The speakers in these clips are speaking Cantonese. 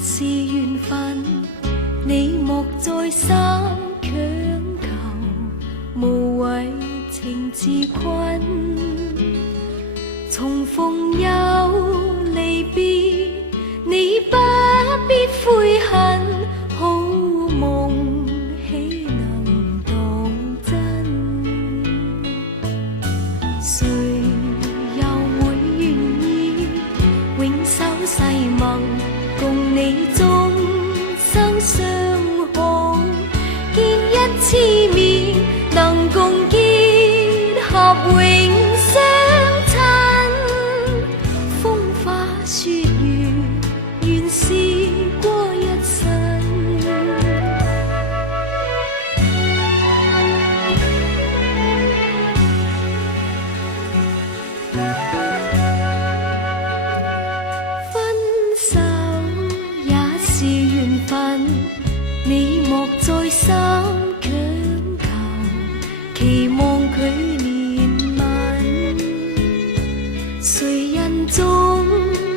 是緣分，你莫再三強求，無謂情自困。重逢又離別，你不必悔恨，好夢豈能當真？誰又會願意永守誓盟？共你終生相好，見一次面，能共結合永相親。風花雪月，原是過一生。你莫再三強求，期望佢憐憫。誰人重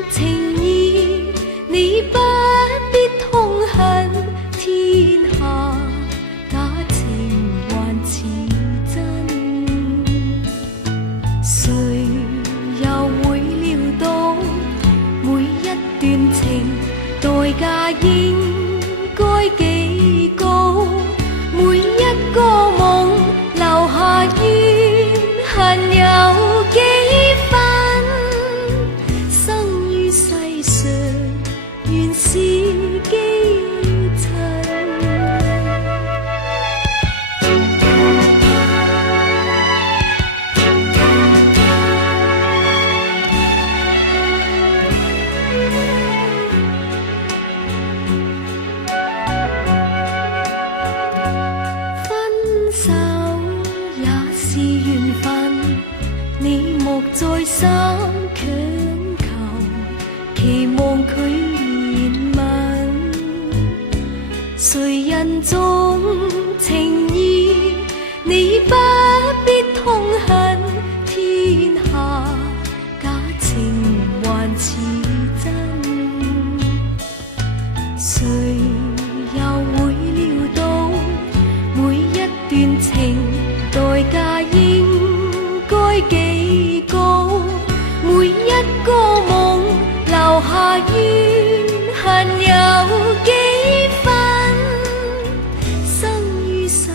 情義，你不必痛恨。天下假情還似真，誰又會料到每一段情代價應該幾高，每一個夢留下怨恨有幾分？生於世上原是基塵。你莫再三強求，期望佢憐憫。誰人重情義，你不必痛恨。天下假情還似真，誰又會料到每一段情代價應該幾高，每一個夢留下怨恨有幾分？生於世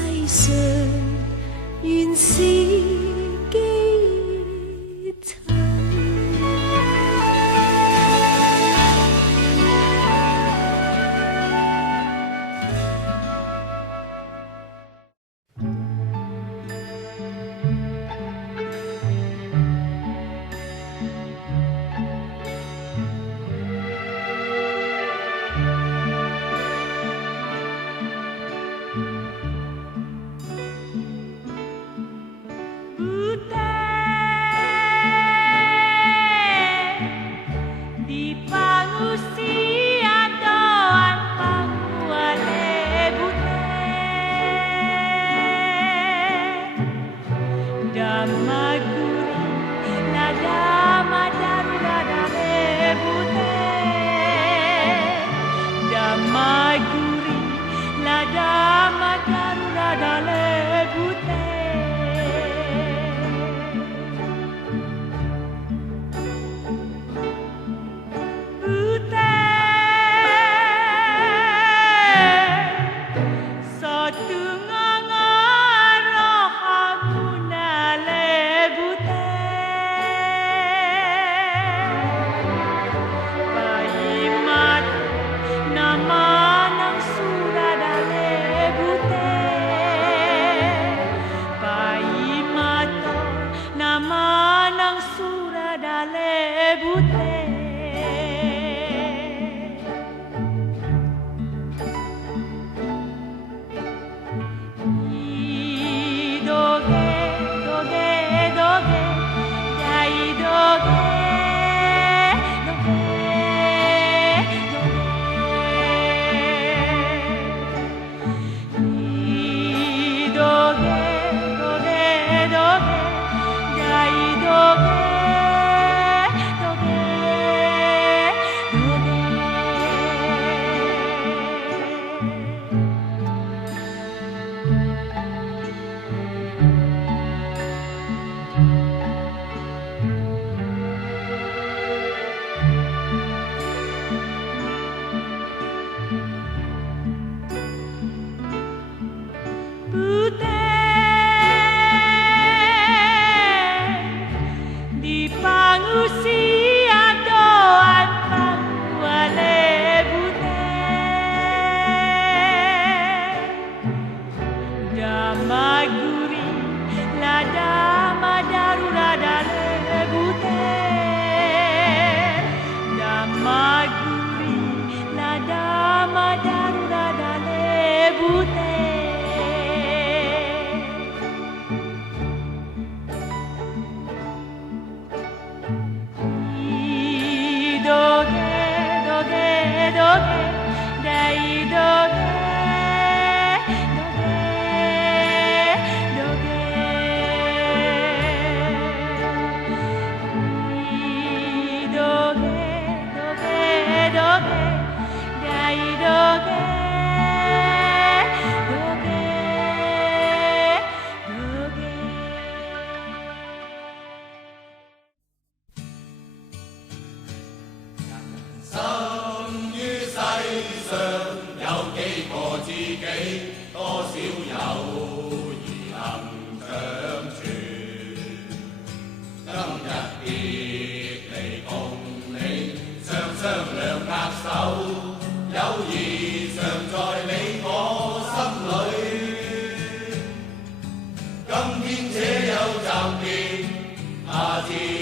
manusia doan wale bute damaguri la dama darura dale bute damaguri la dama darura dale bute今天且有暫別，下次